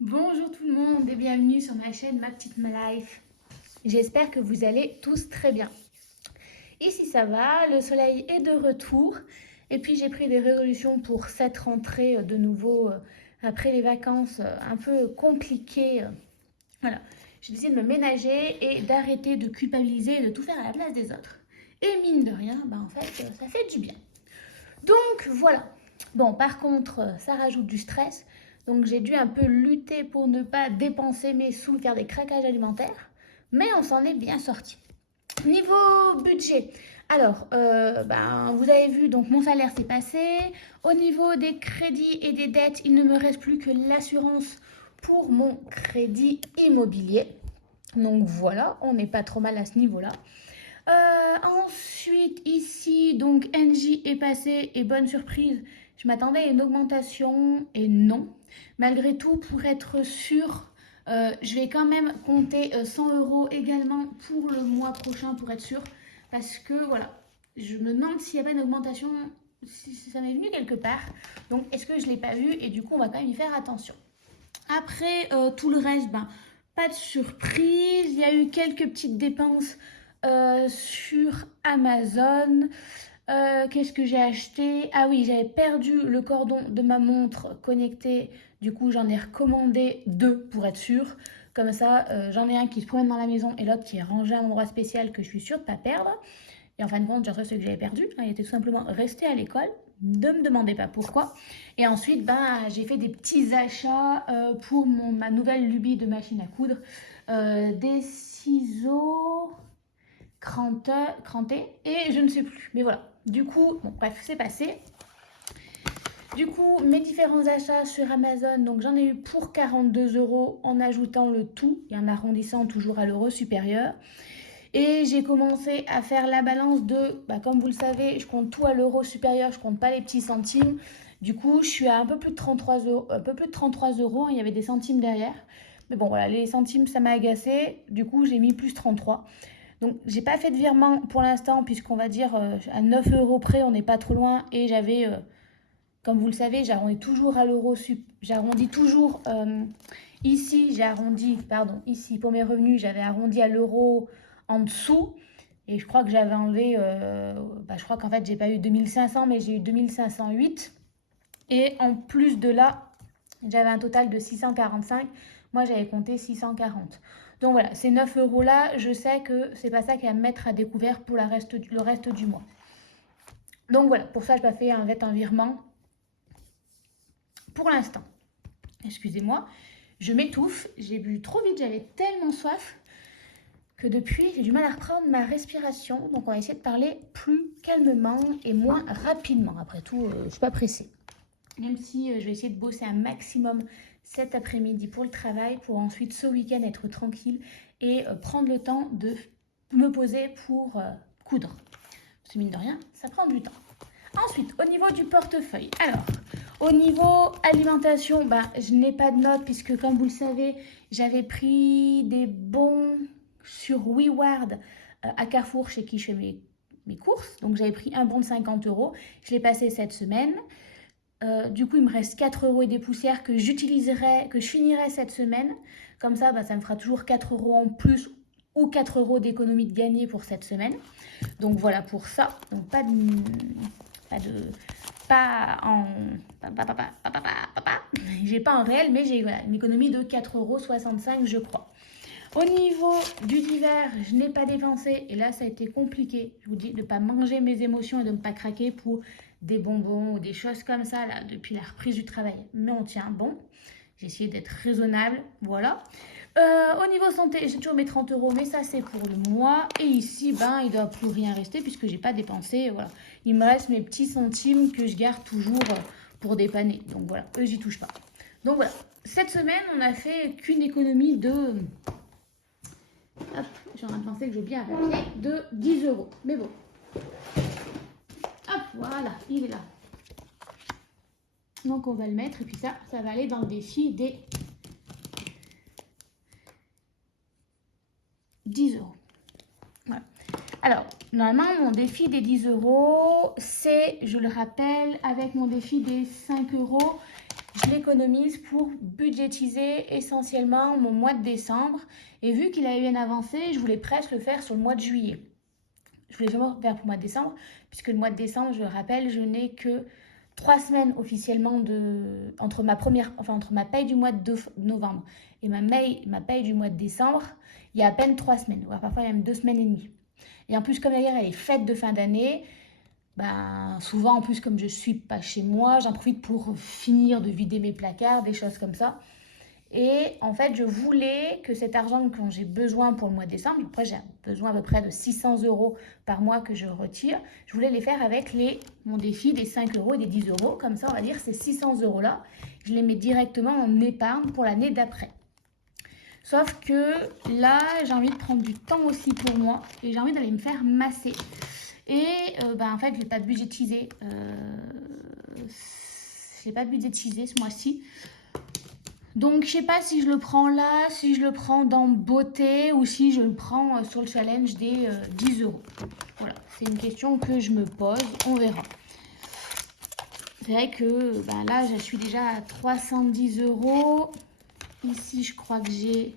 Bonjour tout le monde et bienvenue sur ma chaîne Ma Petite Life. J'espère que vous allez tous très bien. Ici ça va, le soleil est de retour et puis j'ai pris des résolutions pour cette rentrée de nouveau après les vacances un peu compliquées. Voilà, j'ai décidé de me ménager et d'arrêter de culpabiliser et de tout faire à la place des autres. Et mine de rien, en fait, ça fait du bien. Donc voilà. Bon, par contre, ça rajoute du stress. Donc j'ai dû un peu lutter pour ne pas dépenser mes sous, faire des craquages alimentaires. Mais on s'en est bien sorti. Niveau budget, alors, vous avez vu, donc mon salaire s'est passé. Au niveau des crédits et des dettes, il ne me reste plus que l'assurance pour mon crédit immobilier. Donc voilà, on n'est pas trop mal à ce niveau-là. Ensuite, ici, donc NJ est passé et bonne surprise, je m'attendais à une augmentation et non. Malgré tout, pour être sûr, je vais quand même compter 100 euros également pour le mois prochain pour être sûr. Parce que voilà, je me demande s'il n'y a pas une augmentation, si ça m'est venu quelque part. Donc, est-ce que je ne l'ai pas vu? Et du coup, on va quand même y faire attention. Après, tout le reste, pas de surprise. Il y a eu quelques petites dépenses sur Amazon. Qu'est-ce que j'ai acheté? Ah oui, j'avais perdu le cordon de ma montre connectée. Du coup, j'en ai recommandé deux pour être sûre. Comme ça, j'en ai un qui se promène dans la maison et l'autre qui est rangé à un endroit spécial que je suis sûre de ne pas perdre. Et en fin de compte, j'ai retrouvé ce que j'avais perdu. Il était tout simplement resté à l'école. Ne me demandez pas pourquoi. Et ensuite, j'ai fait des petits achats pour ma nouvelle lubie de machine à coudre. Des ciseaux crantés et je ne sais plus. Mais voilà. Du coup, bon, bref, c'est passé. Du coup, mes différents achats sur Amazon, donc j'en ai eu pour 42 euros en ajoutant le tout et en arrondissant toujours à l'euro supérieur. Et j'ai commencé à faire la balance de, comme vous le savez, je compte tout à l'euro supérieur, je compte pas les petits centimes. Du coup, je suis à un peu plus de 33 euros, il y avait des centimes derrière. Mais bon, voilà, les centimes, ça m'a agacé. Du coup, j'ai mis plus 33. Donc, j'ai pas fait de virement pour l'instant, puisqu'on va dire à 9 euros près, on n'est pas trop loin. Et j'avais, comme vous le savez, j'arrondis toujours à l'euro, j'arrondis toujours ici, ici pour mes revenus, j'avais arrondi à l'euro en dessous. Et je crois que j'avais enlevé, je crois qu'en fait, j'ai pas eu 2500, mais j'ai eu 2508. Et en plus de là, j'avais un total de 645. Moi, j'avais compté 640. Donc voilà, ces 9 euros là, je sais que c'est pas ça qui va me mettre à découvert pour le reste du mois. Donc voilà, pour ça, je n'ai pas fait un virement pour l'instant. Excusez-moi, je m'étouffe, j'ai bu trop vite, j'avais tellement soif que depuis, j'ai du mal à reprendre ma respiration. Donc on va essayer de parler plus calmement et moins rapidement. Après tout, je ne suis pas pressée. Même si je vais essayer de bosser un maximum cet après-midi pour le travail, pour ensuite ce week-end être tranquille et prendre le temps de me poser pour coudre. Parce que mine de rien, ça prend du temps. Ensuite, au niveau du portefeuille. Alors, au niveau alimentation, je n'ai pas de notes puisque comme vous le savez, j'avais pris des bons sur WeWard à Carrefour chez qui je fais mes courses. Donc j'avais pris un bon de 50 euros. Je l'ai passé cette semaine. Du coup, il me reste 4 euros et des poussières que j'utiliserai, que je finirai cette semaine. Comme ça, ça me fera toujours 4 euros en plus ou 4 euros d'économie de gagner pour cette semaine. Donc voilà pour ça. Donc j'ai pas en réel, mais j'ai une économie de 4,65 €, je crois. Au niveau du divers, je n'ai pas dépensé et là ça a été compliqué. Je vous dis de ne pas manger mes émotions et de ne pas craquer pour des bonbons ou des choses comme ça là depuis la reprise du travail. Mais on tient bon. J'ai essayé d'être raisonnable, voilà. Au niveau santé, j'ai toujours mes 30 euros, mais ça c'est pour le mois. Et ici, il ne doit plus rien rester puisque j'ai pas dépensé. Voilà. Il me reste mes petits centimes que je garde toujours pour dépanner. Donc voilà, eux j'y touche pas. Donc voilà, cette semaine on a fait qu'une économie de... Hop, j'ai en train de penser que j'ai bien un papier de 10 euros. Mais bon. Hop, voilà, il est là. Donc on va le mettre et puis ça va aller dans le défi des 10 euros. Voilà. Alors, normalement, mon défi des 10 euros, c'est, je le rappelle, avec mon défi des 5 euros, je l'économise pour budgétiser essentiellement mon mois de décembre. Et vu qu'il avait bien avancé, je voulais presque le faire sur le mois de juillet. Je voulais vraiment faire pour le mois de décembre, puisque le mois de décembre, je le rappelle, je n'ai que 3 semaines officiellement entre ma paye du mois de novembre et ma paye du mois de décembre, il y a à peine 3 semaines, voire parfois même 2 semaines et demie. Et en plus, comme d'ailleurs, elle est fête de fin d'année, ben, souvent, en plus, comme je suis pas chez moi, j'en profite pour finir de vider mes placards, des choses comme ça. Et en fait, je voulais que cet argent dont j'ai besoin pour le mois de décembre, après j'ai besoin à peu près de 600 euros par mois que je retire, je voulais les faire avec mon défi des 5 euros et des 10 euros. Comme ça, on va dire ces 600 euros-là, je les mets directement en épargne pour l'année d'après. Sauf que là, j'ai envie de prendre du temps aussi pour moi et j'ai envie d'aller me faire masser. Et en fait, je n'ai pas budgétisé. Ce mois-ci. Donc, je ne sais pas si je le prends là, si je le prends dans beauté ou si je le prends sur le challenge des 10 euros. Voilà, c'est une question que je me pose, on verra. C'est vrai que là, je suis déjà à 310 euros. Ici, je crois que j'ai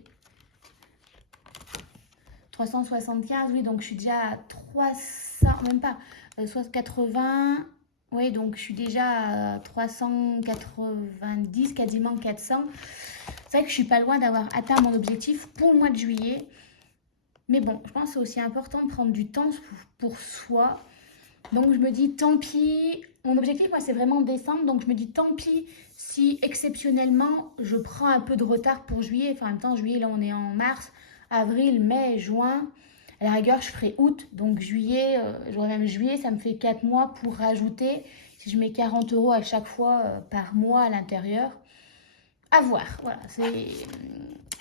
375, oui, donc je suis déjà à 300, même pas, soit 80, oui, donc je suis déjà à 390, quasiment 400. C'est vrai que je suis pas loin d'avoir atteint mon objectif pour le mois de juillet. Mais bon, je pense que c'est aussi important de prendre du temps pour soi. Donc je me dis, tant pis, mon objectif, moi, c'est vraiment décembre. Donc je me dis, tant pis si exceptionnellement, je prends un peu de retard pour juillet. Enfin, en même temps, juillet, là, on est en mars, avril, mai, juin. À la rigueur, je ferai août. Donc juillet, j'aurai même juillet, ça me fait 4 mois pour rajouter. Si je mets 40 euros à chaque fois par mois à l'intérieur. À voir, voilà, c'est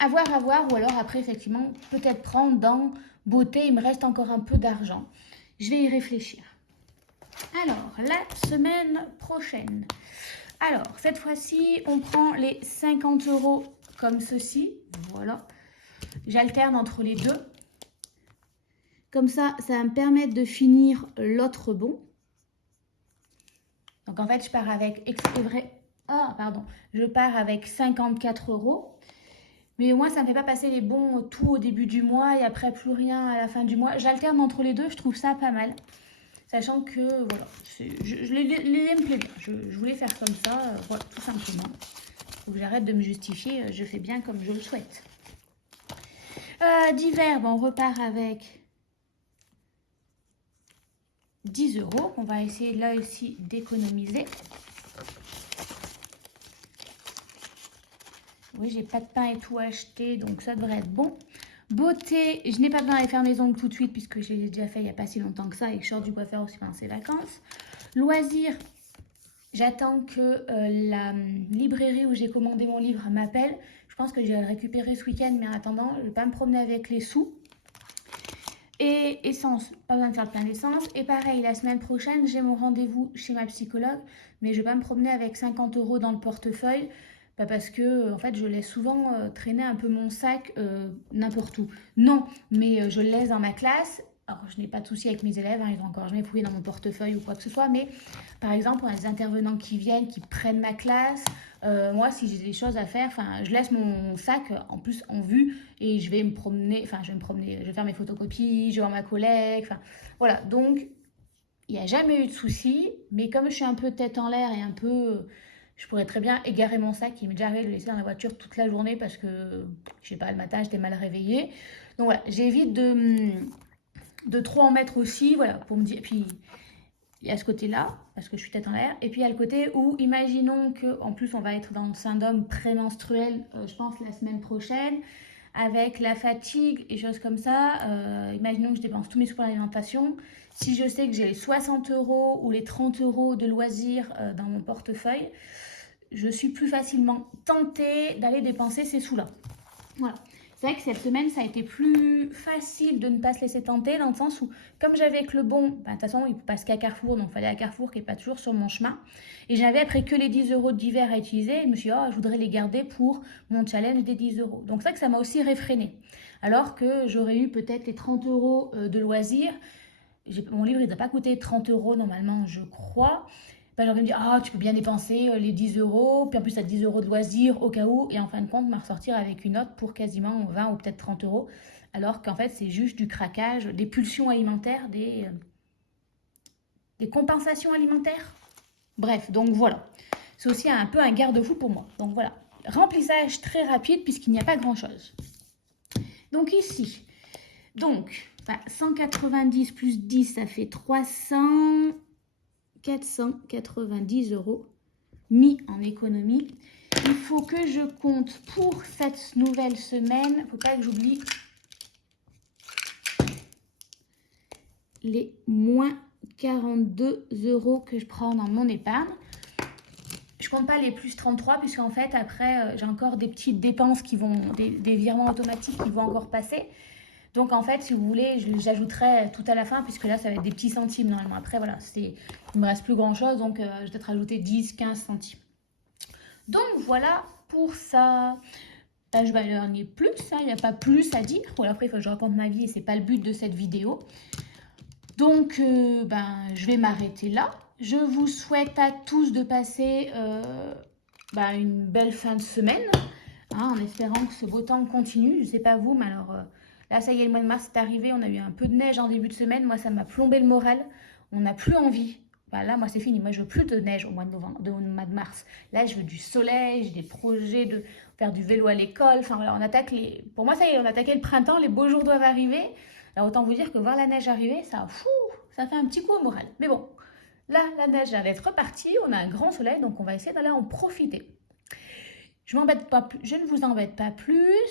à voir, ou alors après, effectivement, peut-être prendre dans beauté, il me reste encore un peu d'argent. Je vais y réfléchir. Alors, la semaine prochaine. Alors, cette fois-ci, on prend les 50 euros comme ceci. Voilà. J'alterne entre les deux. Comme ça va me permettre de finir l'autre bon. Donc, en fait, je pars avec je pars avec 54 euros. Mais au moins, ça ne me fait pas passer les bons tout au début du mois et après plus rien à la fin du mois. J'alterne entre les deux, je trouve ça pas mal. Sachant que, voilà, l'idée me plaît bien. Je voulais faire comme ça, voilà, tout simplement. Faut que j'arrête de me justifier, je fais bien comme je le souhaite. D'hiver, on repart avec 10 euros. On va essayer là aussi d'économiser. Oui, j'ai pas de pain et tout acheté, donc ça devrait être bon. Beauté, je n'ai pas besoin d'aller faire mes ongles tout de suite puisque je l'ai déjà fait il n'y a pas si longtemps que ça et que je sors du coiffeur aussi pendant ces vacances. Loisirs, j'attends que la librairie où j'ai commandé mon livre m'appelle. Je pense que je vais le récupérer ce week-end, mais en attendant, je ne vais pas me promener avec les sous. Et essence, pas besoin de faire le plein d'essence. Et pareil, la semaine prochaine, j'ai mon rendez-vous chez ma psychologue, mais je ne vais pas me promener avec 50 euros dans le portefeuille. Parce que en fait, je laisse souvent traîner un peu mon sac n'importe où. Non, mais je le laisse dans ma classe. Alors, je n'ai pas de souci avec mes élèves, hein, ils n'ont encore jamais fouillé dans mon portefeuille ou quoi que ce soit. Mais par exemple, on a des intervenants qui viennent, qui prennent ma classe. Moi, si j'ai des choses à faire, je laisse mon sac en plus en vue et je vais me promener. Je vais faire mes photocopies, je vais voir ma collègue. Voilà, donc il n'y a jamais eu de souci. Mais comme je suis un peu tête en l'air et un peu... je pourrais très bien égarer mon sac. Il m'est déjà arrivé de le laisser dans la voiture toute la journée parce que, je sais pas, le matin, j'étais mal réveillée. Donc voilà, j'évite de trop en mettre aussi, voilà, pour me dire... Puis, il y a ce côté-là, parce que je suis tête en l'air. Et puis, il y a le côté où, imaginons qu'en plus, on va être dans le syndrome prémenstruel, je pense, la semaine prochaine, avec la fatigue et choses comme ça. Imaginons que je dépense tous mes sous pour l'alimentation. Si je sais que j'ai les 60 euros ou les 30 euros de loisirs dans mon portefeuille, je suis plus facilement tentée d'aller dépenser ces sous-là. Voilà. C'est vrai que cette semaine, ça a été plus facile de ne pas se laisser tenter, dans le sens où, comme j'avais que le bon, de toute façon, il passe qu'à Carrefour, donc il fallait à Carrefour qui n'est pas toujours sur mon chemin. Et j'avais après que les 10 euros d'hiver à utiliser, et je me suis dit, je voudrais les garder pour mon challenge des 10 euros. Donc c'est vrai que ça m'a aussi réfréné. Alors que j'aurais eu peut-être les 30 euros de loisirs. Mon livre, il ne doit pas coûter 30 euros normalement, je crois. bah, j'ai envie de me dire, ah, tu peux bien dépenser les 10 euros, puis en plus, tu as 10 euros de loisirs au cas où, et en fin de compte, me ressortir avec une note pour quasiment 20 ou peut-être 30 euros, alors qu'en fait, c'est juste du craquage, des pulsions alimentaires, des compensations alimentaires. Bref, donc voilà. C'est aussi un peu un garde-fou pour moi. Donc voilà, remplissage très rapide puisqu'il n'y a pas grand-chose. Donc ici, donc 190 plus 10, ça fait 490 euros mis en économie. Il faut que je compte pour cette nouvelle semaine, il ne faut pas que j'oublie les moins 42 euros que je prends dans mon épargne. Je compte pas les plus 33 puisqu'en fait après j'ai encore des petites dépenses qui vont, des virements automatiques qui vont encore passer. Donc en fait si vous voulez j'ajouterai tout à la fin puisque là ça va être des petits centimes normalement. Après voilà, il me reste plus grand chose donc je vais peut-être rajouter 10-15 centimes. Donc voilà pour ça. Je vais en aller plus, il n'y a pas plus à dire. Bon, après il faut que je raconte ma vie et c'est pas le but de cette vidéo. Donc je vais m'arrêter là. Je vous souhaite à tous de passer une belle fin de semaine, hein, en espérant que ce beau temps continue. Je ne sais pas vous, mais alors là, ça y est, le mois de mars est arrivé. On a eu un peu de neige en début de semaine. Moi, ça m'a plombé le moral. On n'a plus envie. Là, moi, c'est fini. Moi, je veux plus de neige au mois de mars. Là, je veux du soleil, j'ai des projets de faire du vélo à l'école. Enfin, voilà, on attaque Pour moi, ça y est, on a attaqué le printemps. Les beaux jours doivent arriver. Alors, autant vous dire que voir la neige arriver, ça fait un petit coup au moral. Mais bon, là, la neige va être repartie, on a un grand soleil, donc on va essayer d'aller en profiter. Je ne vous embête pas plus.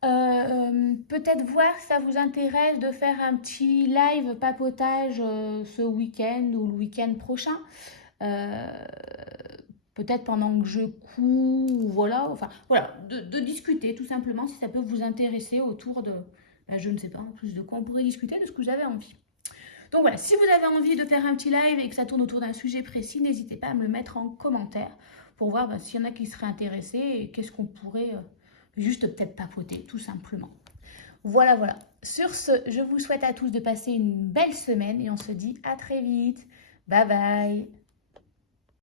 Peut-être voir si ça vous intéresse de faire un petit live papotage ce week-end ou le week-end prochain. Peut-être pendant que je couds, voilà, de discuter tout simplement si ça peut vous intéresser autour de, je ne sais pas, en plus de quoi on pourrait discuter, de ce que vous avez envie. Donc voilà, si vous avez envie de faire un petit live et que ça tourne autour d'un sujet précis, n'hésitez pas à me le mettre en commentaire pour voir s'il y en a qui seraient intéressés et qu'est-ce qu'on pourrait juste peut-être papoter, tout simplement. Voilà. Sur ce, je vous souhaite à tous de passer une belle semaine et on se dit à très vite. Bye bye.